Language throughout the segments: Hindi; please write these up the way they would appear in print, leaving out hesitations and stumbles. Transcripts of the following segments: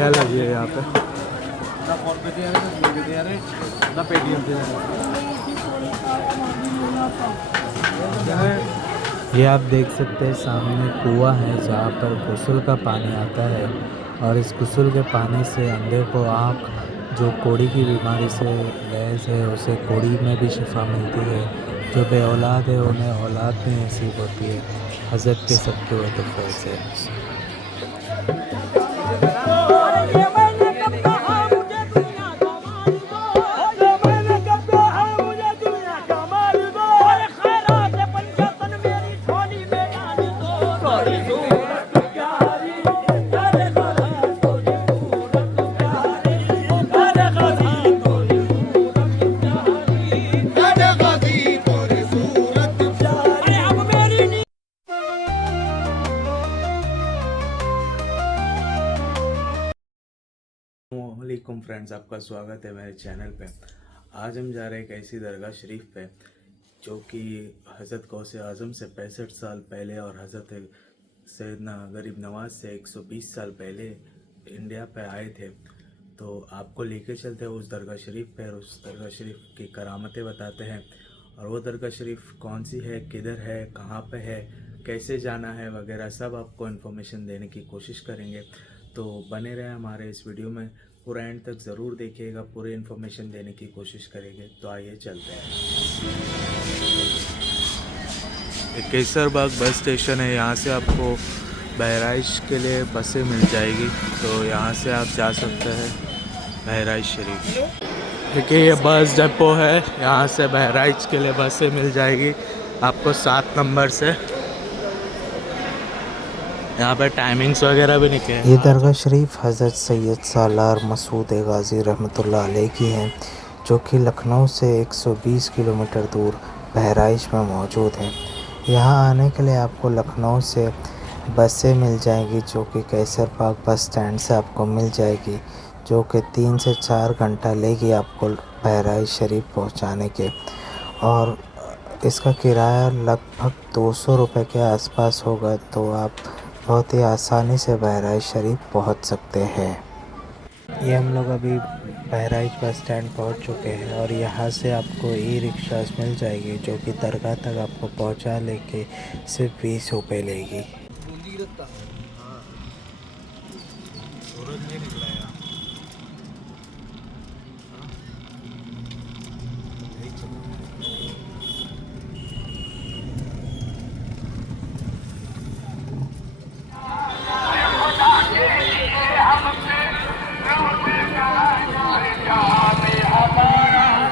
बढ़िया लगी है यहाँ पे। ये आप देख सकते हैं सामने कुआं है जहाँ पर गुस्ल का पानी आता है, और इस गुस्ल के पानी से अंधे को आँख, जो कोड़ी की बीमारी से लैस है उसे कोड़ी में भी शिफा मिलती है, जो बे औलाद है उन्हें औलाद भी नसीब होती है हज़रत के सबके वतफ़े से। वालेकुम फ्रेंड्स, आपका स्वागत है मेरे चैनल पे। आज हम जा रहे हैं एक ऐसी दरगाह शरीफ पे जो कि हज़रत गौसे आज़म से 65 साल पहले और हज़रत सैयदना गरीब नवाज से 120 साल पहले इंडिया पे आए थे। तो आपको लेके चलते हैं उस दरगाह शरीफ पे और उस दरगाह शरीफ की करामतें बताते हैं, और वो दरगाह शरीफ कौन सी है, किधर है, कहाँ पे है, कैसे जाना है वगैरह सब आपको इन्फॉर्मेशन देने की कोशिश करेंगे। तो बने रहे हमारे इस वीडियो में, पूरा एंड तक ज़रूर देखिएगा, पूरी इन्फॉर्मेशन देने की कोशिश करेंगे। तो आइए चलते हैं। केसरबाग बस स्टेशन है, यहाँ से आपको बहराइच के लिए बसें मिल जाएगी, तो यहाँ से आप जा सकते हैं बहराइच शरीफ। देखिए ये बस डिपो है, यहाँ से बहराइच के लिए बसें मिल जाएगी आपको 7 नंबर से। यहाँ पे टाइमिंग्स वगैरह भी लिखे हैं। ये दरगाह शरीफ हज़रत सैयद सालार मसूद गाज़ी रहमतुल्लाह अलैह की है, जो कि लखनऊ से 120 किलोमीटर दूर बहराइच में मौजूद है। यहाँ आने के लिए आपको लखनऊ से बसें मिल जाएंगी, जो कि केसरबाग बस स्टैंड से आपको मिल जाएगी, जो कि 3 से 4 घंटा लेगी आपको बहराइच शरीफ पहुँचाने के। और इसका किराया लगभग 200 रुपये के आसपास होगा, तो आप बहुत ही आसानी से बहराइच शरीफ पहुंच सकते हैं। ये हम लोग अभी बहराइच बस स्टैंड पहुंच चुके हैं, और यहाँ से आपको ई रिक्शा मिल जाएगी, जो कि दरगाह तक आपको पहुंचा लेके सिर्फ 20 रुपये लेगी।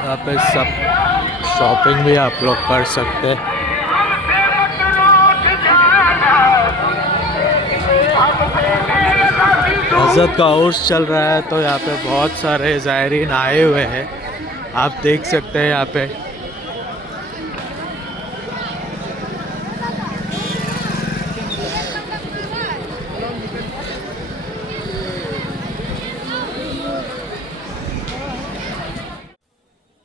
यहाँ पे सब शॉपिंग भी आप लोग कर सकते हैं। हज़रत का उर्स चल रहा है, तो यहाँ पे बहुत सारे ज़ायरीन आए हुए हैं, आप देख सकते हैं यहाँ पे।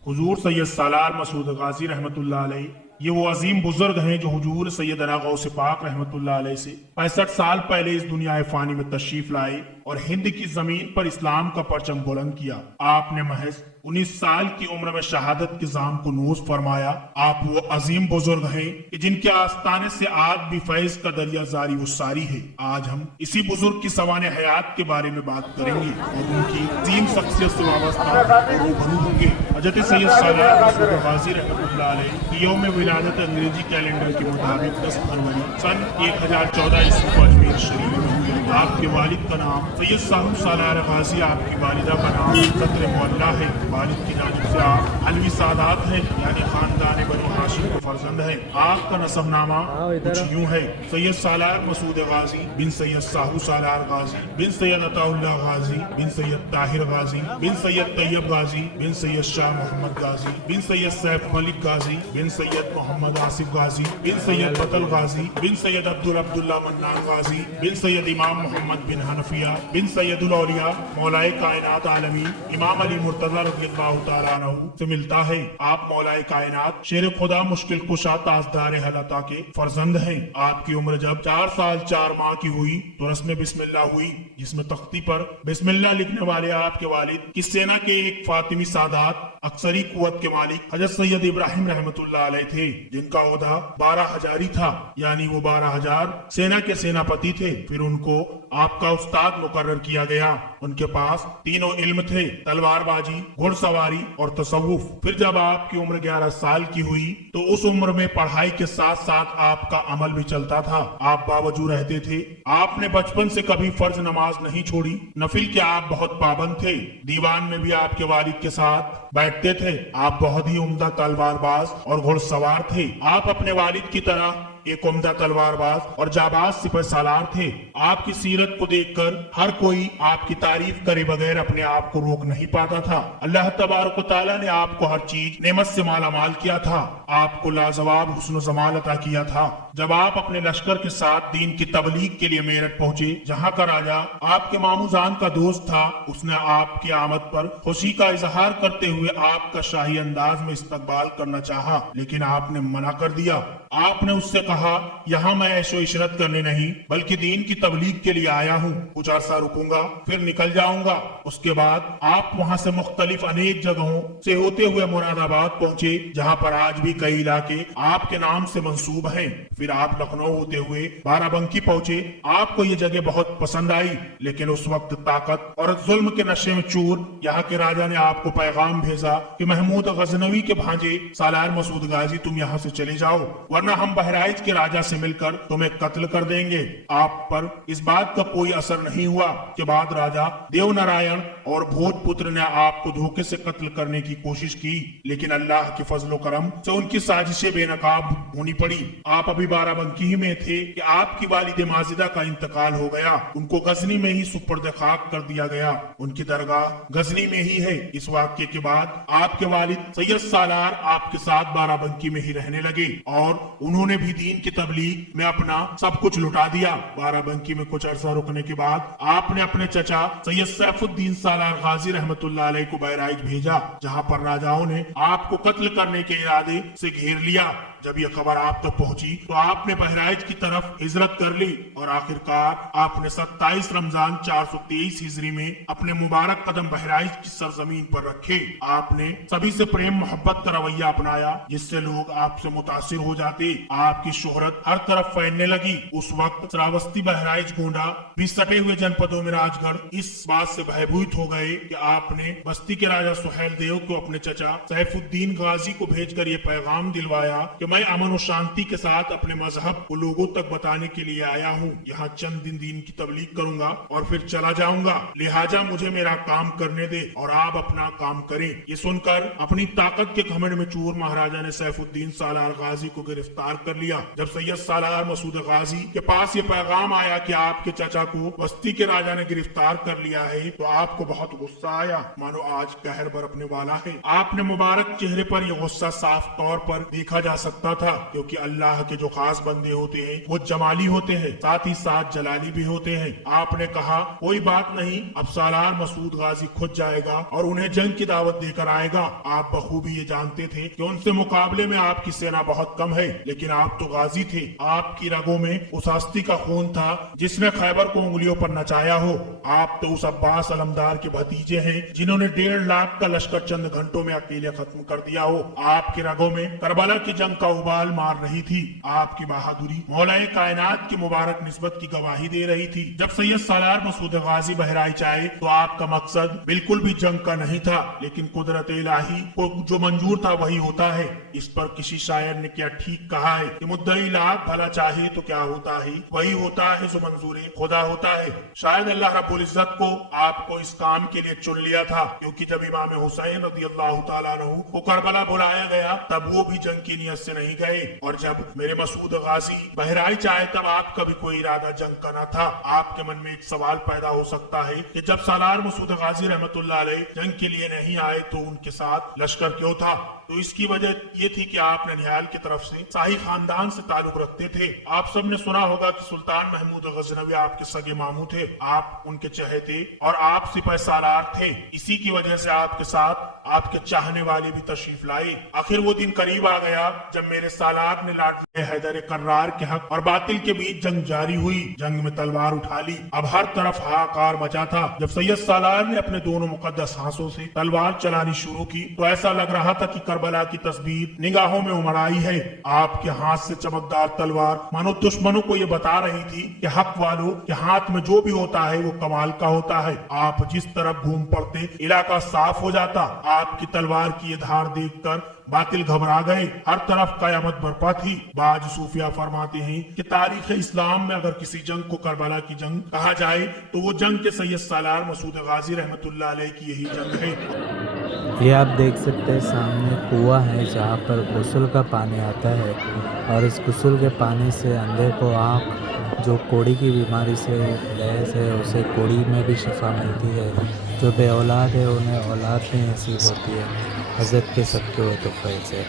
हुजूर सैयद सालार मसूद गाजी रहमतुल्लाह अलैह, ये वो अजीम बुजुर्ग हैं जो हुजूर सैयदना गौसे पाक रहमतुल्लाह अलैह से 65 साल पहले इस दुनिया फानी में तशरीफ लाए और हिंद की जमीन पर इस्लाम का परचम बुलंद किया। आपने महज 19 साल की उम्र में शहादत के जाम को नोश फरमाया। आप वो अजीम बुजुर्ग हैं कि जिनके आस्ताने से आज भी फैज का दरिया जारी वो सारी है। आज हम इसी बुजुर्ग की सवाने हयात के बारे में बात करेंगे और उनकी अजीम शख्सियत से वाबस्ता रूबरू होंगे। हजरत सैयद सालार मसूद गाजी रहमतुल्लाह अलैह की यौम विलादत अंग्रेजी कैलेंडर के मुताबिक 10 फरवरी सन 1014 ईस्वी को अजमेर शरीफ में हुए। आपके वालिद का नाम सैयद साहू सालार गाजी, आपकी वालिदा का नाम कद्र मोल्ला है। वालिद की जानिब से आप अलवी सादात है, यानी खानदान बनी हाशिम के फर्जंद है। आपका नसबनामा कुछ यूं है: सैयद सालार मसूद गाजी बिन सैयद साहू सालार गाजी बिन सैयद अताउल्लाह गाजी बिन सैयद ताहिर गाजी बिन सैयद तैयब गाजी बिन सैयद शाह मोहम्मद गाजी बिन सैयद सैफ मलिक गाजी बिन सैयद मोहम्मद आसिफ गाजी बिन सैयद बतल गाजी बिन सैयद अब्दुल्ला मन्नान गाजी बिन सैयद इमाम मोहम्मद बिन हनफिया बिन सैयदुल औलिया मौलाए कायनात आलमी इमाम अली मुर्तजा रज़ियल्लाहु तआला अन्हु से मिलता है। आप मौलाए कायनात शेर खुदा मुश्किल कुशा ताजदार हलता के फर्जंद हैं। आपकी उम्र जब 4 साल 4 माह की हुई तो रस्म बिस्मिल्लाह हुई, जिसमें तख्ती पर बिस्मिल्लाह लिखने वाले आपके वालिद किस सेना के एक फातिमी सादात अक्सरी कुवत के मालिक हजरत सैयद इब्राहिम रहमतुल्लाह अलैह थे, जिनका ओहदा 12,000 था, यानी वो 12,000 सेना के सेनापति थे। फिर उनको आपका उस्ताद मुकर्रर किया गया। उनके पास तीनों इल्म थे, तलवारबाजी, घुड़सवारी और तसव्वुफ। फिर जब आपकी उम्र 11 साल की हुई तो उस उम्र में पढ़ाई के साथ साथ आपका अमल भी चलता था। आप बावजूद रहते थे। आपने बचपन से कभी फर्ज नमाज नहीं छोड़ी, नफिल के आप बहुत पाबंद थे। दीवान में भी आपके वालिद के साथ बैठते थे। आप बहुत ही उम्दा तलवारबाज और घुड़सवार थे। आप अपने वालिद की तरह एक उम्दा तलवारबाज और जाबाज सिपह सालार थे। आपकी सीरत को देखकर हर कोई आपकी तारीफ करे बगैर अपने आप को रोक नहीं पाता था। अल्लाह तबारक व तआला ने आपको हर चीज नेमत से मालामाल किया था। आपको लाजवाब हुस्न जमाल अता किया था। जब आप अपने लश्कर के साथ दीन की तबलीग के लिए मेरठ पहुंचे, जहां का राजा आपके मामूजान का दोस्त था, उसने आपकी आमद पर खुशी का इजहार करते हुए आपका शाही अंदाज में इस्तकबाल करना चाहा, लेकिन आपने मना कर दिया। आपने उससे कहा, यहाँ मैं ऐशो इशरत करने नहीं बल्कि दीन की तबलीग के लिए आया हूँ। कुछ अरसा रुकूंगा फिर निकल जाऊंगा। उसके बाद आप वहाँ से मुख्तलिफ अनेक जगहों से होते हुए मुरादाबाद पहुँचे, जहाँ पर आज भी कई इलाके आपके नाम से मंसूब हैं। फिर आप लखनऊ होते हुए बाराबंकी पहुँचे। आपको ये जगह बहुत पसंद आई, लेकिन उस वक्त ताकत और जुल्म के नशे में चूर यहाँ के राजा ने आपको पैगाम भेजा कि महमूद गजनवी के भांजे सालार मसूद गाजी तुम यहाँ से चले जाओ, वरना हम बहराइच के राजा से मिलकर तुम्हें कत्ल कर देंगे। आप पर इस बात का कोई असर नहीं हुआ। के बाद राजा देवनारायण और भोजपुत्र ने आपको धोखे से कत्ल करने की कोशिश की, लेकिन अल्लाह के फजलो करम से उनकी साजिशें बेनकाब होनी पड़ी। आप अभी बाराबंकी ही में थे कि आपकी वालिद माजिदा का इंतकाल हो गया। उनको गजनी में ही सुपर्द खाक कर दिया गया। उनकी दरगाह गजनी में ही है। इस वाक्य के बाद आपके वालिद सैयद सालार आपके साथ बाराबंकी में ही रहने लगे और उन्होंने भी दीन की तबलीग में अपना सब कुछ लुटा दिया। बाराबंकी में कुछ अरसा रुकने के बाद आपने अपने चचा सैयद सैफुद्दीन सालार गाजी रहमतुल्लाह अलैह को बहराइच भेजा, जहां पर राजाओं ने आपको कत्ल करने के इरादे से घेर लिया। जब यह खबर आप तक पहुंची तो आपने बहराइच की तरफ हिजरत कर ली और आखिरकार आपने 27 रमजान 423 हिजरी में अपने मुबारक कदम बहराइच की सरजमीन पर रखे। आपने सभी से प्रेम मोहब्बत का रवैया अपनाया, जिससे लोग आपसे मुतासिर हो जाते। आपकी शोहरत हर तरफ फैलने लगी। उस वक्त श्रावस्ती, बहराइच, गोंडा भी सटे हुए जनपदों में राजगढ़ इस बात से भयभीत हो गए कि आपने बस्ती के राजा सुहेल देव को अपने चचा सैफुद्दीन गाजी को भेजकर ये पैगाम दिलवाया कि मैं अमन और शांति के साथ अपने मजहब को लोगों तक बताने के लिए आया हूँ। यहाँ चंद दिन दीन की तबलीग करूंगा और फिर चला जाऊंगा, लिहाजा मुझे मेरा काम करने दे और आप अपना काम करें। ये सुनकर अपनी ताकत के घमंड में चूर महाराजा ने सैफुद्दीन सालार गाजी को गिरफ्तार कर लिया। जब सैयद सालार मसूद गाजी के पास ये पैगाम आया कि आपके चाचा को बस्ती के राजा ने गिरफ्तार कर लिया है, तो आपको बहुत गुस्सा आया, मानो आज कहर बरपने वाला है। आपने मुबारक चेहरे पर यह गुस्सा साफ तौर पर देखा जा सकता था, क्योंकि अल्लाह के जो खास बंदे होते हैं वो जमाली होते हैं, साथ ही साथ जलाली भी होते हैं। आपने कहा, कोई बात नहीं, अब सालार मसूद गाजी खुद जाएगा और उन्हें जंग की दावत देकर आएगा। आप बखूबी ये जानते थे कि उनसे मुकाबले में आपकी सेना बहुत कम है, लेकिन आप तो गाजी थे। आपकी रगों में उस हस्ती का खून था जिसने खैबर को उंगलियों पर नचाया हो। आप तो उस अब्बास अलमदार के भतीजे हैं जिन्होंने 1.5 लाख का लश्कर चंद घंटों में अकेले खत्म कर दिया हो। आपके रगों में करबला की जंग का उबाल मार रही थी। आपकी बहादुरी मौलाए कायनात की मुबारक निस्बत की गवाही दे रही थी। जब सैयद सालार मसूद गाजी बहराइच आए तो आपका मकसद बिल्कुल भी जंग का नहीं था, लेकिन कुदरत इलाही को जो मंजूर था वही होता है। इस पर किसी शायर ने क्या ठीक कहा है कि मुद्दई लाख भला चाहे तो क्या होता है, वही होता है जो मंजूर खुदा होता है। शायद अल्लाह रब्बुल इज्जत को आपको इस काम के लिए चुन लिया था, क्योंकि जब इमाम हुसैन रज़ियल्लाहु ताला अन्हु को करबला बुलाया गया तब वो भी जंग की नियत से नहीं गए। और जब मेरे मसूद गाजी बहराइच आए तब आपका भी कोई इरादा जंग का न था। आपके मन में एक सवाल पैदा हो सकता है कि जब सालार मसूद गाजी रहमतुल्लाह अलैह जंग के लिए नहीं आए तो उनके साथ लश्कर क्यों था। तो इसकी वजह ये थी कि आप ननिहाल की तरफ से शाही खानदान से ताल्लुक रखते थे। आप सबने सुना होगा कि सुल्तान महमूद गजनवी आपके सगे मामू थे, आप उनके चहेते और आप सिपह सालार थे। इसी की वजह से आपके साथ आपके चाहने वाले भी तशरीफ लाए। आखिर वो दिन करीब आ गया जब मेरे सालार ने लाडले हैदर कर्रार के हक और बातिल के बीच जंग जारी हुई। जंग में तलवार उठा ली। अब हर तरफ हाहाकार मचा था। जब सैयद सालार ने अपने दोनों मुकद्दस हाथों से तलवार चलानी शुरू की तो ऐसा लग रहा था कि करबला की तस्वीर निगाहों में उमड़ आई है। आपके हाथ से चमकदार तलवार मानो दुश्मनों को ये बता रही थी कि हक वालों के हाथ में जो भी होता है वो कमाल का होता है। आप जिस तरफ घूम पड़ते इलाका साफ हो जाता। आपकी तलवार की ये धार देखकर बातिल घबरा गए। हर तरफ कयामत बरपा थी। बाज सूफिया फरमाते हैं कि तारीख इस्लाम में अगर किसी जंग को करबला की जंग कहा जाए तो वो जंग के सैयद सालार मसूद गाजी रहमतुल्लाह अलैह की यही जंग है। ये आप देख सकते हैं सामने कुआं है जहाँ पर गुस्ल का पानी आता है और इस गुस्ल के पानी से अंधे को आँख जो कोड़ी की बीमारी से लैस है उसे कोड़ी में भी शिफा मिलती है। जो बे औलाद है उन्हें औलाद भी नसीब होती है हज़रत के सबके हुए तोफ़े से।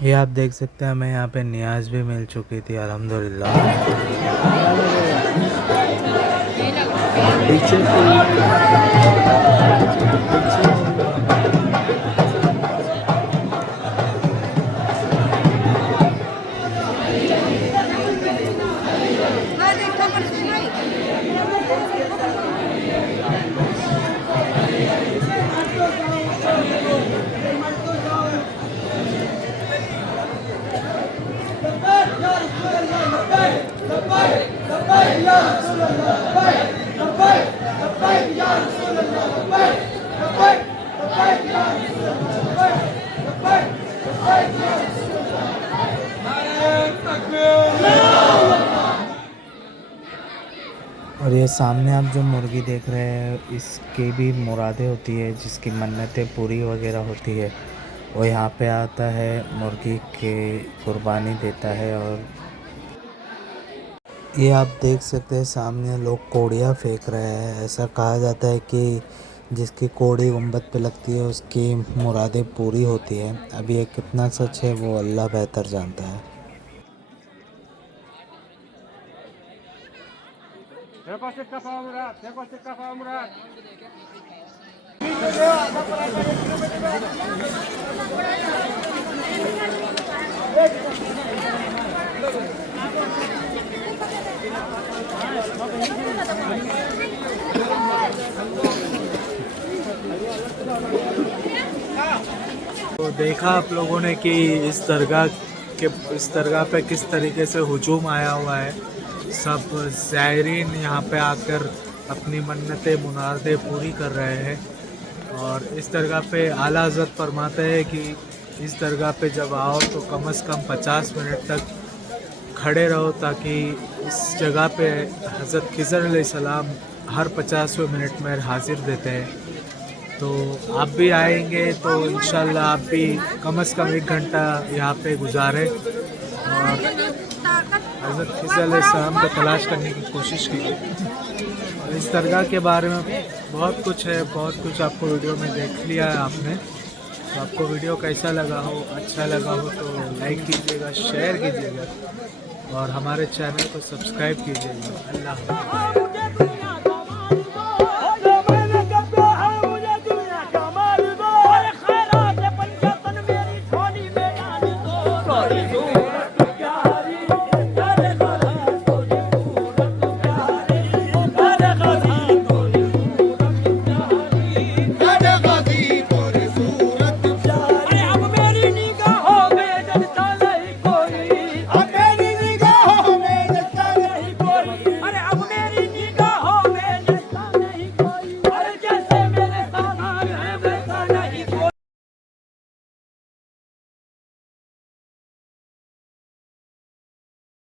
ये आप देख सकते हैं हमें यहाँ पे नियाज भी मिल चुकी थी अल्हम्दुलिल्लाह। और ये सामने आप जो मुर्गी देख रहे हैं इसकी भी मुरादें होती है, जिसकी मन्नतें पूरी वगैरह होती है वो यहाँ पे आता है, मुर्गी के कुर्बानी देता है। और ये आप देख सकते हैं सामने लोग कोड़ियाँ फेंक रहे हैं। ऐसा कहा जाता है कि जिसकी कोड़ी गुंबद पे लगती है उसकी मुरादें पूरी होती है। अब ये कितना सच है वो अल्लाह बेहतर जानता है। तो देखा आप लोगों ने कि इस दरगाह पे किस तरीके से हुजूम आया हुआ है। सब ज़ायरीन यहाँ पे आकर अपनी मन्नतें मुनादे पूरी कर रहे हैं। और इस दरगाह पे आला हज़रत फरमाते हैं कि इस दरगाह पे जब आओ तो कम से कम 50 मिनट तक खड़े रहो, ताकि इस जगह पे हज़रत खिज़र अलैहिस्सलाम हर 50वें मिनट में हाजिर देते हैं। तो आप भी आएंगे तो इंशाल्लाह आप भी कम से कम 1 घंटा यहाँ पे गुजारें और हज़रत खिज़र अलैहिस्सलाम को तलाश करने की कोशिश कीजिए। और इस दरगाह के बारे में बहुत कुछ है, बहुत कुछ आपको वीडियो में देख लिया है आपने। तो आपको वीडियो कैसा लगा हो, अच्छा लगा हो तो लाइक कीजिएगा, शेयर कीजिएगा और हमारे चैनल को सब्सक्राइब कीजिएगा। अल्लाह हाफ़िज़।